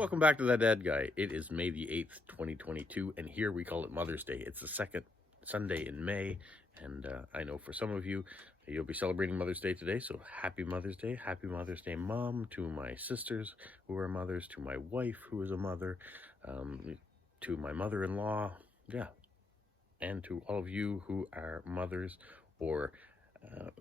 Welcome back to That Dad Guy. It is May the 8th, 2022, and here we call it Mother's Day. It's the second Sunday in May, and I know for some of you, you'll be celebrating Mother's Day today, so happy Mother's Day. Happy Mother's Day, Mom, to my sisters who are mothers, to my wife who is a mother, to my mother-in-law, and to all of you who are mothers or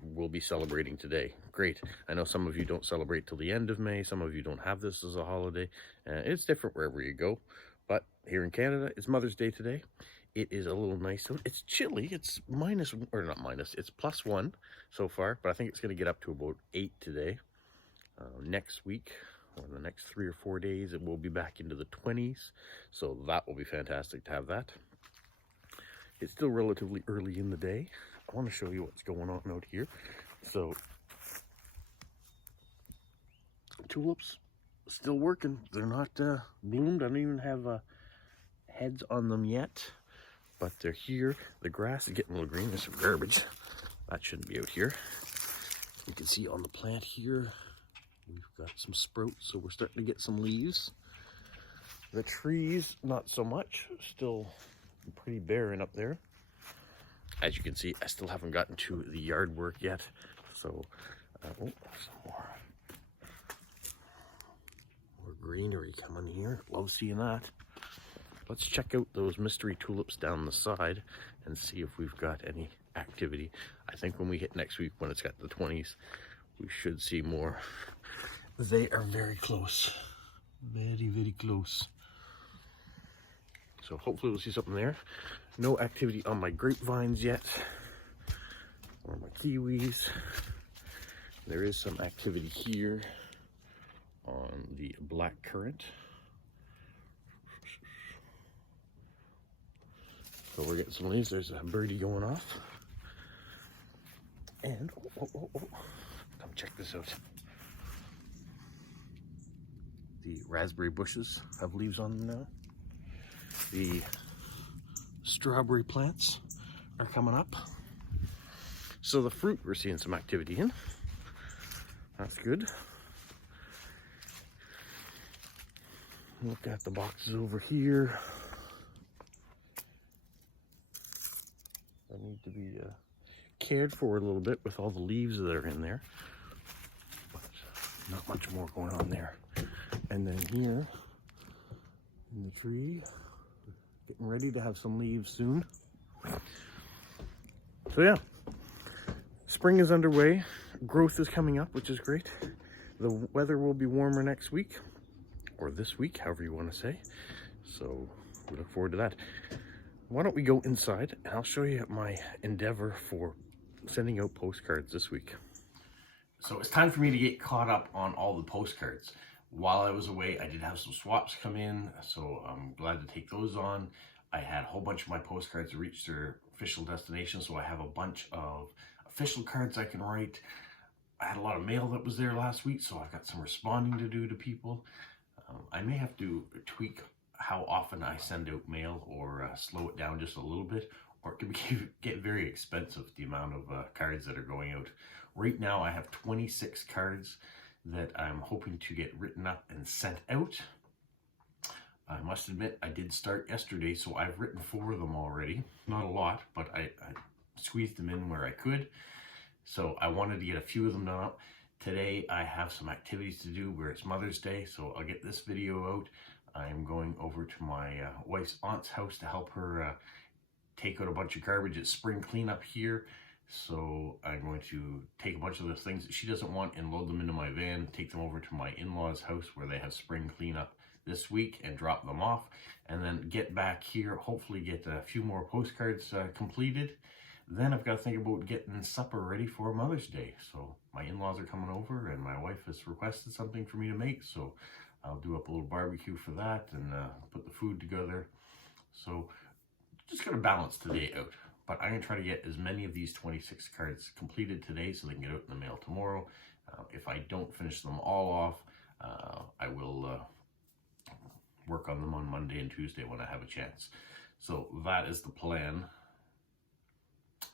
will be celebrating today. Great. I know some of you don't celebrate till the end of May. Some of you don't have this as a holiday. It's different wherever you go. But here in Canada, it's Mother's Day today. It is a little nice. It's chilly. It's it's +1 so far. But I think it's going to get up to about 8 today. Next week, or the next 3 or 4 days, it will be back into the 20s. So that will be fantastic to have that. It's still relatively early in the day. I want to show you what's going on out here. So, tulips still working. They're not bloomed. I don't even have heads on them yet, but they're here. The grass is getting a little green. There's some garbage. That shouldn't be out here. You can see on the plant here, we've got some sprouts, so we're starting to get some leaves. The trees, not so much. Still pretty barren up there. As you can see, I still haven't gotten to the yard work yet. So, some more greenery coming here. Love seeing that. Let's check out those mystery tulips down the side and see if we've got any activity. I think when we hit next week, when it's got the 20s, we should see more. They are very close. Very, very close. So hopefully we'll see something there. No activity on my grapevines yet, or my kiwis. There is some activity here on the black currant. So we're getting some leaves. There's a birdie going off. And, come check this out. The raspberry bushes have leaves on them now. The strawberry plants are coming up. So the fruit, we're seeing some activity in. That's good. Look at the boxes over here. They need to be cared for a little bit with all the leaves that are in there. But not much more going on there. And then here in the tree, getting ready to have some leaves soon. So yeah, spring is underway. Growth is coming up, which is great. The weather will be warmer next week, or this week, however you want to say. So we look forward to that. Why don't we go inside and I'll show you my endeavor for sending out postcards this week. So it's time for me to get caught up on all the postcards. While I was away, I did have some swaps come in, so I'm glad to take those on. I had a whole bunch of my postcards reach their official destination, so I have a bunch of official cards I can write. I had a lot of mail that was there last week, so I've got some responding to do to people. I may have to tweak how often I send out mail, or slow it down just a little bit, or it can get very expensive, the amount of cards that are going out. Right now I have 26 cards that I'm hoping to get written up and sent out. I must admit, I did start yesterday, so I've written 4 of them already. Not a lot, but I squeezed them in where I could. So I wanted to get a few of them done up. Today I have some activities to do where it's Mother's Day, so I'll get this video out. I'm going over to my wife's aunt's house to help her take out a bunch of garbage. It's spring cleanup here. So I'm going to take a bunch of the things that she doesn't want and load them into my van, take them over to my in-laws' house where they have spring cleanup this week and drop them off, and then get back here, hopefully get a few more postcards completed. Then I've got to think about getting supper ready for Mother's Day. So my in-laws are coming over and my wife has requested something for me to make, so I'll do up a little barbecue for that and put the food together. So just got to balance today out. But I'm going to try to get as many of these 26 cards completed today so they can get out in the mail tomorrow. If I don't finish them all off, I will work on them on Monday and Tuesday when I have a chance. So that is the plan.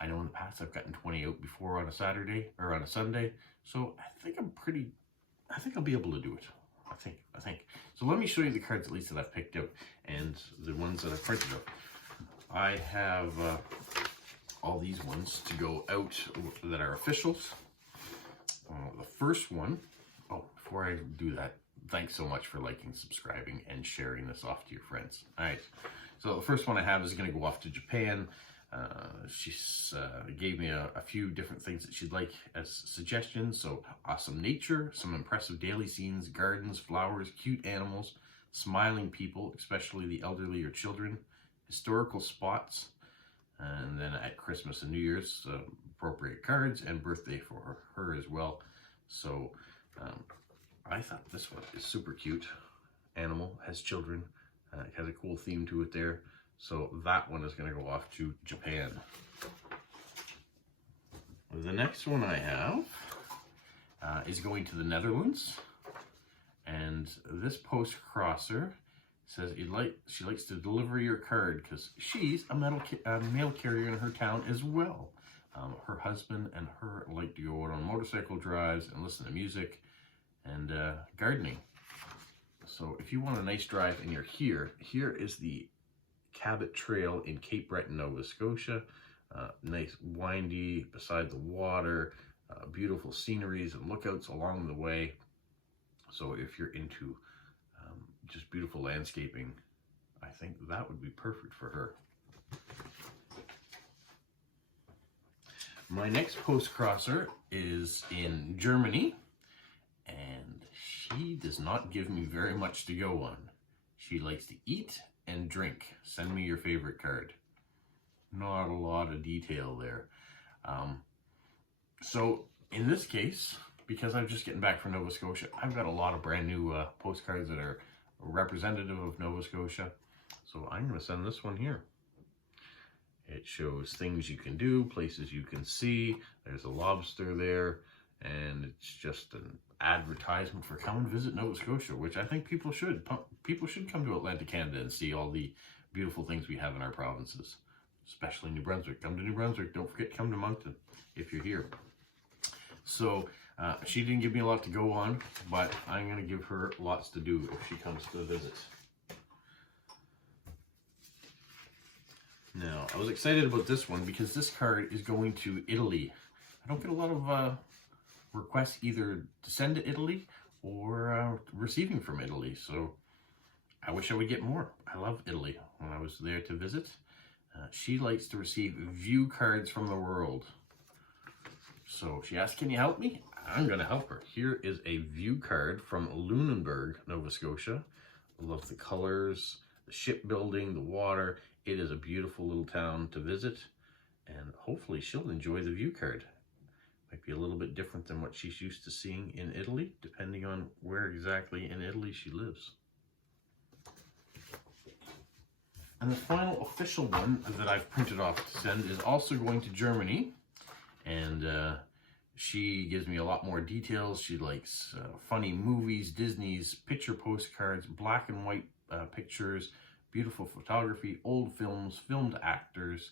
I know in the past I've gotten 20 out before on a Saturday or on a Sunday. So I think I'll be able to do it. I think. So let me show you the cards at least that I've picked out and the ones that I've printed out. I have all these ones to go out that are officials. The first one, oh, before I do that, thanks so much for liking, subscribing, and sharing this off to your friends. All right, so the first one I have is going to go off to Japan. She's gave me a few different things that she'd like as suggestions. So awesome nature, some impressive daily scenes, gardens, flowers, cute animals, smiling people, especially the elderly or children, historical spots, and then at Christmas and New Year's, appropriate cards, and birthday for her as well. So I thought this one is super cute. Animal, has children, has a cool theme to it there. So that one is going to go off to Japan. The next one I have is going to the Netherlands. And this post crosser says she likes to deliver your card because she's a mail carrier in her town as well. Her husband and her like to go out on motorcycle drives and listen to music and gardening. So if you want a nice drive and you're here is the Cabot Trail in Cape Breton, Nova Scotia. Nice windy beside the water, beautiful sceneries and lookouts along the way. So if you're into just beautiful landscaping, I think that would be perfect for her. My next post crosser is in Germany, and she does not give me very much to go on. She likes to eat and drink. Send me your favorite card. Not a lot of detail there. So in this case, because I'm just getting back from Nova Scotia, I've got a lot of brand new postcards that are representative of Nova Scotia. So I'm going to send this one here. It shows things you can do, places you can see. There's a lobster there, and it's just an advertisement for come and visit Nova Scotia, which I think people should. People should come to Atlantic Canada and see all the beautiful things we have in our provinces, especially New Brunswick. Come to New Brunswick. Don't forget to come to Moncton if you're here. So she didn't give me a lot to go on, but I'm going to give her lots to do if she comes to visit. Now, I was excited about this one because this card is going to Italy. I don't get a lot of requests either to send to Italy or receiving from Italy, so I wish I would get more. I love Italy when I was there to visit. She likes to receive view cards from the world. So she asked, can you help me? I'm going to help her. Here is a view card from Lunenburg, Nova Scotia. I love the colors, the shipbuilding, the water. It is a beautiful little town to visit, and hopefully she'll enjoy the view card. Might be a little bit different than what she's used to seeing in Italy, depending on where exactly in Italy she lives. And the final official one that I've printed off to send is also going to Germany, and she gives me a lot more details. She likes funny movies, Disney's picture postcards, black and white pictures, beautiful photography, old films, filmed actors,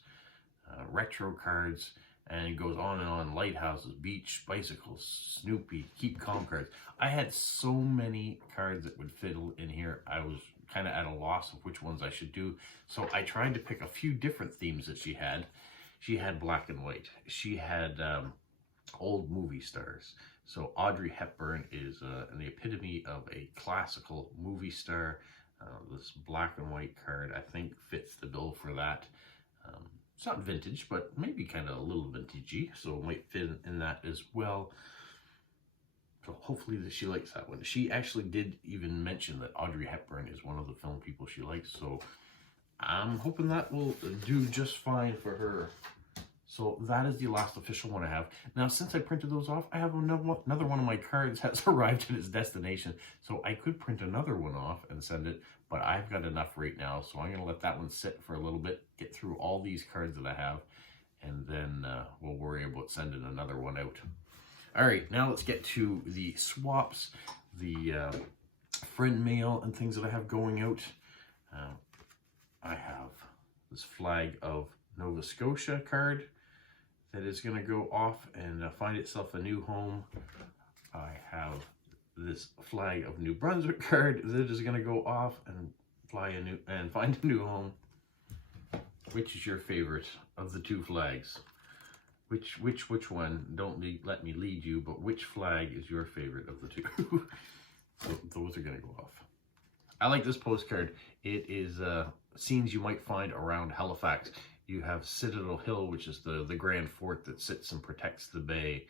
retro cards, and it goes on and on. Lighthouses, beach, bicycles, Snoopy, keep calm cards. I had so many cards that would fit in here. I was kind of at a loss of which ones I should do. So I tried to pick a few different themes that she had. She had black and white. She had old movie stars. So Audrey Hepburn is the epitome of a classical movie star. This black and white card, I think, fits the bill for that. It's not vintage, but maybe kind of a little vintagey, so it might fit in that as well. So hopefully she likes that one. She actually did even mention that Audrey Hepburn is one of the film people she likes, so I'm hoping that will do just fine for her. So that is the last official one I have. Now, since I printed those off, I have another one of my cards has arrived at its destination. So I could print another one off and send it, but I've got enough right now. So I'm going to let that one sit for a little bit, get through all these cards that I have, and then we'll worry about sending another one out. All right, now let's get to the swaps, the friend mail and things that I have going out. I have this flag of Nova Scotia card that is going to go off and find itself a new home. I have this flag of New Brunswick card that is going to go off and find a new home. Which is your favorite of the two flags? Which one? Don't let me lead you, but which flag is your favorite of the two? So those are going to go off. I like this postcard. It is scenes you might find around Halifax. You have Citadel Hill, which is the grand fort that sits and protects the bay.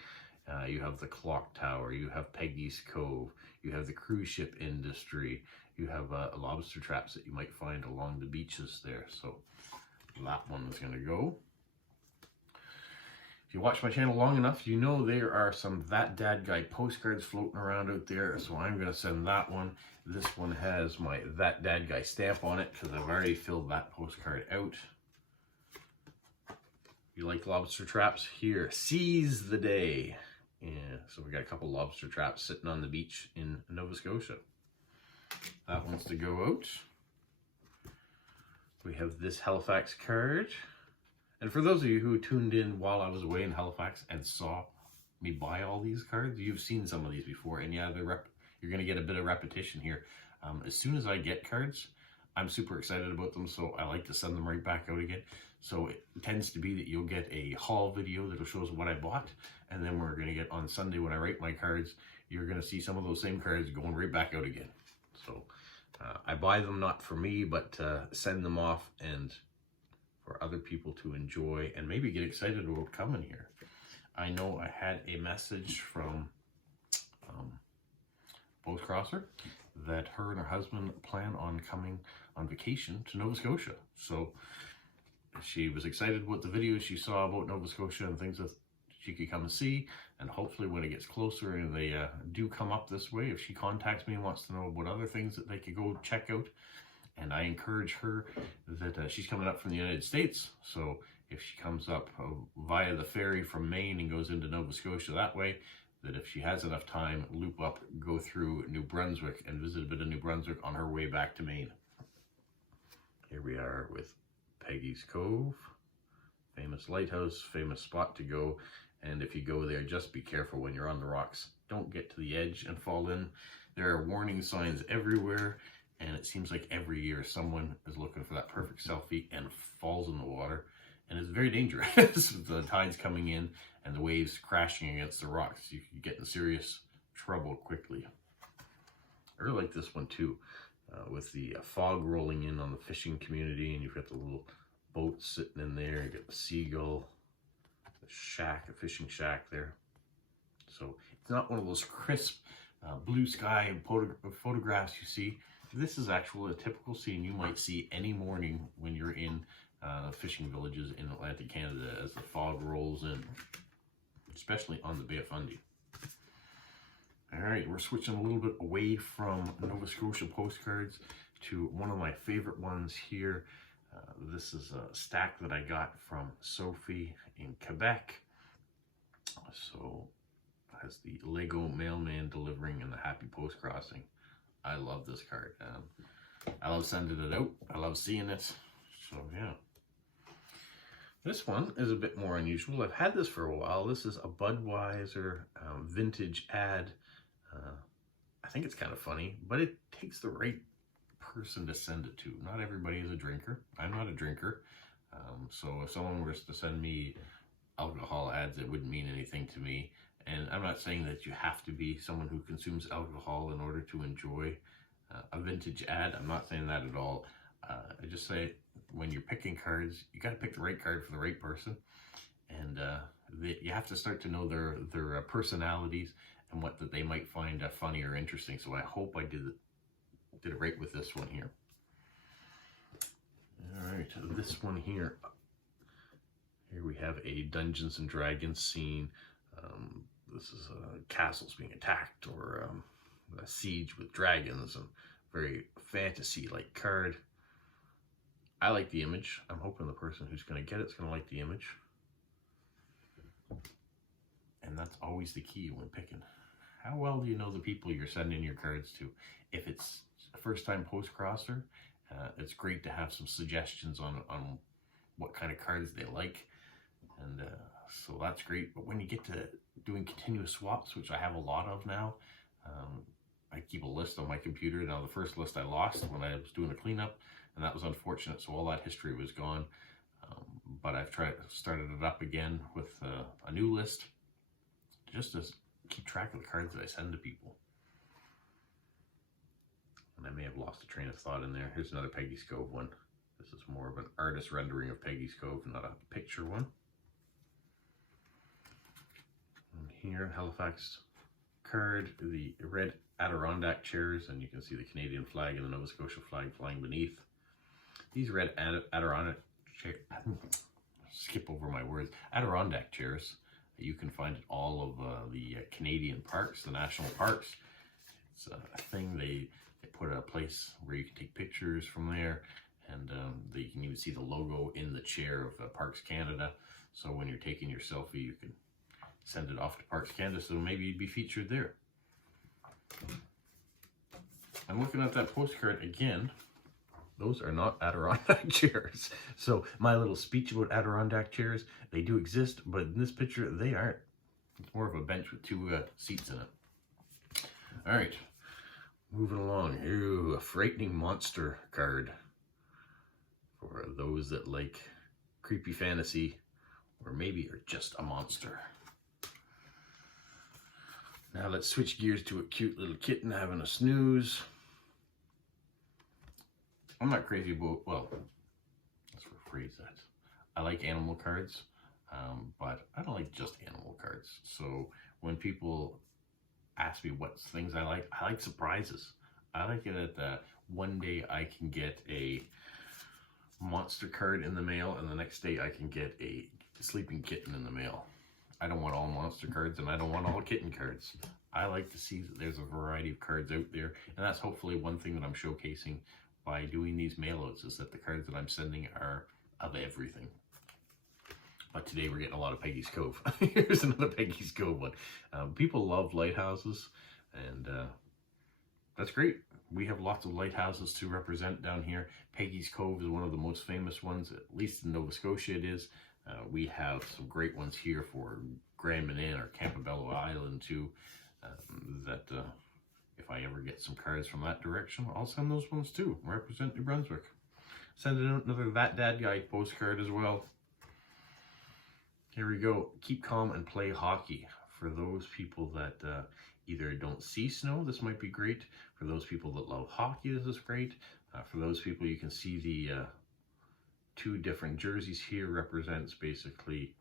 You have the clock tower. You have Peggy's Cove. You have the cruise ship industry. You have lobster traps that you might find along the beaches there. So that one is going to go. If you watch my channel long enough, you know there are some That Dad Guy postcards floating around out there. So I'm going to send that one. This one has my That Dad Guy stamp on it because I've already filled that postcard out. You like lobster traps? Here, seize the day. Yeah, so we got a couple lobster traps sitting on the beach in Nova Scotia. That one's to go out. We have this Halifax card. And for those of you who tuned in while I was away in Halifax and saw me buy all these cards, you've seen some of these before. And yeah, you're going to get a bit of repetition here. As soon as I get cards, I'm super excited about them, so I like to send them right back out again. So it tends to be that you'll get a haul video that'll show us what I bought, and then we're going to get on Sunday when I write my cards, you're going to see some of those same cards going right back out again. So I buy them not for me, but send them off and for other people to enjoy and maybe get excited about coming here. I know I had a message from Postcrosser that her and her husband plan on coming on vacation to Nova Scotia. So she was excited about the videos she saw about Nova Scotia and things that she could come and see. And hopefully when it gets closer and they do come up this way, if she contacts me and wants to know about other things that they could go check out. And I encourage her that she's coming up from the United States. So if she comes up via the ferry from Maine and goes into Nova Scotia that way, that if she has enough time, loop up, go through New Brunswick and visit a bit of New Brunswick on her way back to Maine. Here we are with Peggy's Cove, famous lighthouse, famous spot to go. And if you go there, just be careful when you're on the rocks. Don't get to the edge and fall in. There are warning signs everywhere. And it seems like every year someone is looking for that perfect selfie and falls in the water. And it's very dangerous. The tide's coming in and the waves crashing against the rocks. You can get in serious trouble quickly. I really like this one too, with the fog rolling in on the fishing community, and you've got the little boat sitting in there. You got the seagull, the shack, a fishing shack there. So it's not one of those crisp blue sky and photographs you see. This is actually a typical scene you might see any morning when you're in fishing villages in Atlantic Canada as the fog rolls in, especially on the Bay of Fundy. All right, we're switching a little bit away from Nova Scotia postcards to one of my favorite ones here. This is a stack that I got from Sophie in Quebec. So it has the Lego mailman delivering and the happy postcrossing. I love this card. I love sending it out. I love seeing it. So yeah. This one is a bit more unusual. I've had this for a while. This is a Budweiser vintage ad. I think it's kind of funny, but it takes the right person to send it to. Not everybody is a drinker. I'm not a drinker. So if someone was to send me alcohol ads, it wouldn't mean anything to me. And I'm not saying that you have to be someone who consumes alcohol in order to enjoy a vintage ad. I'm not saying that at all. I just say when you're picking cards, you got to pick the right card for the right person. And you have to start to know their personalities and what that they might find funny or interesting. So I hope I did it right with this one here. All right, this one here. Here we have a Dungeons and Dragons scene. This is castles being attacked or a siege with dragons, and very fantasy-like card. I like the image. I'm hoping the person who's going to get it's going to like the image. And that's always the key when picking. How well do you know the people you're sending your cards to? If it's a first-time postcrosser, it's great to have some suggestions on what kind of cards they like. And so that's great. But when you get to doing continuous swaps, which I have a lot of now, I keep a list on my computer. Now, the first list I lost when I was doing a cleanup, and that was unfortunate, so all that history was gone. But I've started it up again with a new list, just to keep track of the cards that I send to people. And I may have lost a train of thought in there. Here's another Peggy's Cove one. This is more of an artist rendering of Peggy's Cove, not a picture one. And here, Halifax card, the red Adirondack chairs, and you can see the Canadian flag and the Nova Scotia flag flying beneath. These red Adirondack chairs, skip over my words, Adirondack chairs, you can find at all of the Canadian parks, the national parks. It's a thing they put a place where you can take pictures from there, and you can even see the logo in the chair of Parks Canada. So when you're taking your selfie, you can send it off to Parks Canada, so maybe you'd be featured there. I'm looking at that postcard again. Those are not Adirondack chairs. So my little speech about Adirondack chairs, they do exist, but in this picture, they aren't. It's more of a bench with two seats in it. All right, moving along. Ooh, a frightening monster card for those that like creepy fantasy, or maybe are just a monster. Now let's switch gears to a cute little kitten having a snooze. I'm not crazy about, well, let's rephrase that. I like animal cards, but I don't like just animal cards. So when people ask me what things I like surprises. I like it that one day I can get a monster card in the mail, and the next day I can get a sleeping kitten in the mail. I don't want all monster cards, and I don't want all kitten cards. I like to see that there's a variety of cards out there, and that's hopefully one thing that I'm showcasing by doing these mail-outs, is that the cards that I'm sending are of everything. But today we're getting a lot of Peggy's Cove. Here's another Peggy's Cove one. People love lighthouses, and that's great. We have lots of lighthouses to represent down here. Peggy's Cove is one of the most famous ones, at least in Nova Scotia it is. We have some great ones here for Grand Manan or Campobello Island too, if I ever get some cards from that direction, I'll send those ones too. Represent New Brunswick. Send another That Dad Guy postcard as well. Here we go. Keep calm and play hockey. For those people that either don't see snow, this might be great. For those people that love hockey, this is great. For those people, you can see the two different jerseys here represents basically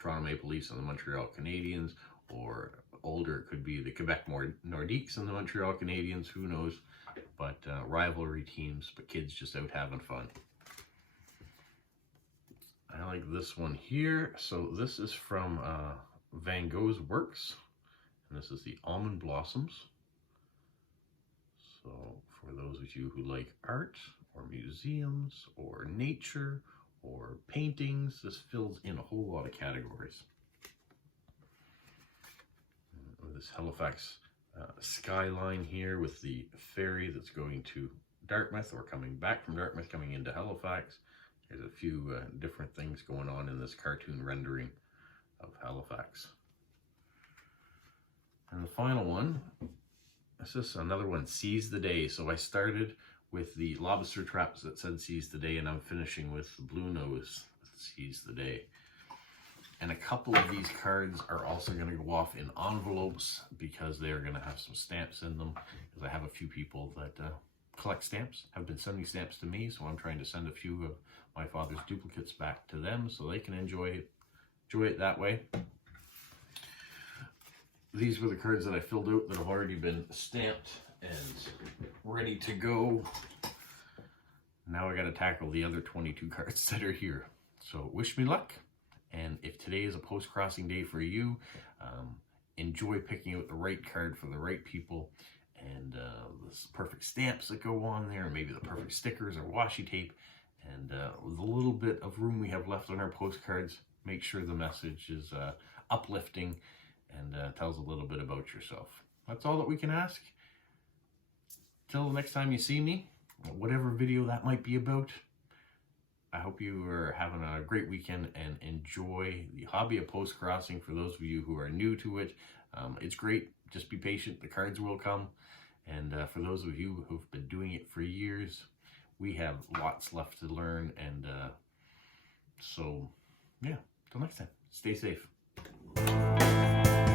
Toronto Maple Leafs and the Montreal Canadiens, or older it could be the Quebec Nordiques and the Montreal Canadiens, who knows, but rivalry teams, but kids just out having fun. I like this one here. So this is from Van Gogh's works, and this is the Almond Blossoms. So for those of you who like art or museums or nature or paintings, this fills in a whole lot of categories. This Halifax skyline here with the ferry that's going to Dartmouth, or coming back from Dartmouth, coming into Halifax. There's a few different things going on in this cartoon rendering of Halifax. And the final one, this is another one, Seize the Day. So I started with the lobster traps that said Seize the Day, and I'm finishing with the blue nose, Seize the Day. And a couple of these cards are also going to go off in envelopes, because they're going to have some stamps in them. Because I have a few people that collect stamps, have been sending stamps to me, so I'm trying to send a few of my father's duplicates back to them so they can enjoy it that way. These were the cards that I filled out that have already been stamped and ready to go. Now I got to tackle the other 22 cards that are here. So wish me luck. And if today is a post-crossing day for you, enjoy picking out the right card for the right people, and the perfect stamps that go on there, maybe the perfect stickers or washi tape. And with a little bit of room we have left on our postcards, make sure the message is uplifting and tells a little bit about yourself. That's all that we can ask. Till the next time you see me, whatever video that might be about, I hope you are having a great weekend and enjoy the hobby of post crossing. For those of you who are new to it, it's great. Just be patient. The cards will come. And for those of you who've been doing it for years, we have lots left to learn. And so, yeah, till next time, stay safe.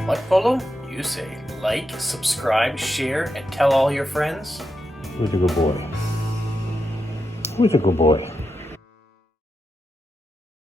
What, Polo? You say like, subscribe, share, and tell all your friends? Who's a good boy? Who's a good boy?